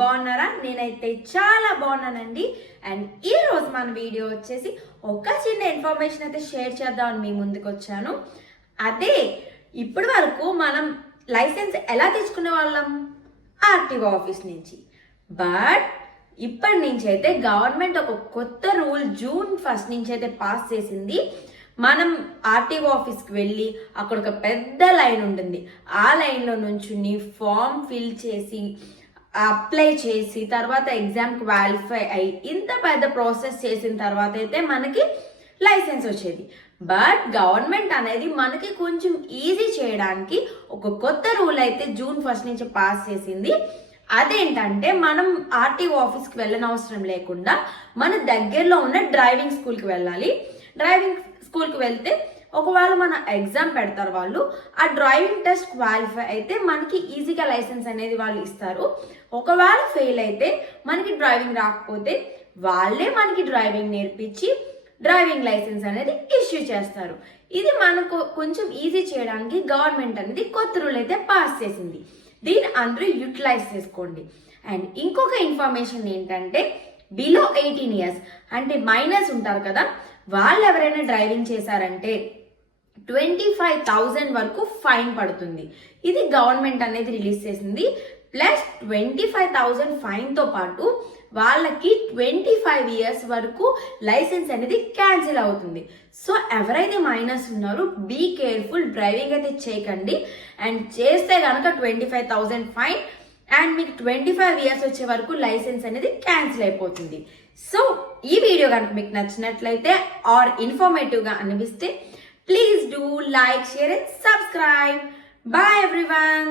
బాగున్నారా? నేనైతే చాలా బాగున్నానండి. అండ్ ఈ రోజు మన వీడియో వచ్చేసి ఒక చిన్న ఇన్ఫర్మేషన్ అయితే షేర్ చేద్దామని మీ ముందుకు వచ్చాను. అదే ఇప్పటి వరకు మనం లైసెన్స్ ఎలా తెచ్చుకునే వాళ్ళం? ఆర్టీఓ ఆఫీస్ నుంచి. బట్ ఇప్పటి నుంచి అయితే గవర్నమెంట్ ఒక కొత్త రూల్ జూన్ 1 నుంచి అయితే పాస్ చేసింది. మనం ఆర్టీఓ ఆఫీస్కి వెళ్ళి అక్కడ ఒక పెద్ద లైన్ ఉంటుంది. ఆ లైన్లో నుంచి ఫామ్ ఫిల్ చేసి అప్లై చేసి తర్వాత ఎగ్జామ్ క్వాలిఫై అయ్యి ఇంత పెద్ద ప్రాసెస్ చేసిన తర్వాత అయితే మనకి లైసెన్స్ వచ్చేది. బట్ గవర్నమెంట్ అనేది మనకి కొంచెం ఈజీ చేయడానికి ఒక కొత్త రూల్ అయితే జూన్ 1 నుంచి పాస్ చేసింది. అదేంటంటే మనం ఆర్టీఓ ఆఫీస్కి వెళ్ళనవసరం లేకుండా మన దగ్గరలో ఉన్న డ్రైవింగ్ స్కూల్కి వెళ్ళాలి. డ్రైవింగ్ స్కూల్కి వెళ్తే ఒకవేళ మన ఎగ్జామ్ పెడతారు వాళ్ళు, ఆ డ్రైవింగ్ టెస్ట్ క్వాలిఫై అయితే మనకి ఈజీగా లైసెన్స్ అనేది వాళ్ళు ఇస్తారు. ఒకవేళ ఫెయిల్ అయితే మనకి డ్రైవింగ్ రాకపోతే వాళ్ళే మనకి డ్రైవింగ్ నేర్పించి డ్రైవింగ్ లైసెన్స్ అనేది ఇష్యూ చేస్తారు. ఇది మనకు కొంచెం ఈజీ చేయడానికి గవర్నమెంట్ అనేది కొత్త రూల్ అయితే పాస్ చేసింది. దీన్ని అందరూ యూటిలైజ్ చేసుకోండి. అండ్ ఇంకొక ఇన్ఫర్మేషన్ ఏంటంటే బిలో 18 years అంటే మైనర్స్ ఉంటారు కదా, వాళ్ళు ఎవరైనా డ్రైవింగ్ చేశారంటే 25,000 వరకు ఫైన్ పడుతుంది. ఇది గవర్నమెంట్ అనేది రిలీజ్ చేసింది. ప్లస్ 25,000 ఫైన్తో పాటు వాళ్ళకి 25 years వరకు లైసెన్స్ అనేది క్యాన్సిల్ అవుతుంది. సో ఎవరైతే మైనర్స్ ఉన్నారో బీ కేర్ఫుల్, డ్రైవింగ్ అయితే చేయకండి. అండ్ చేస్తే కనుక 25,000 ఫైన్ అండ్ మీకు 25 years వచ్చే వరకు లైసెన్స్ అనేది క్యాన్సిల్ అయిపోతుంది. సో ఈ వీడియో కనుక మీకు నచ్చినట్లయితే ఆర్ ఇన్ఫర్మేటివ్గా అనిపిస్తే please do like, share and subscribe. Bye everyone.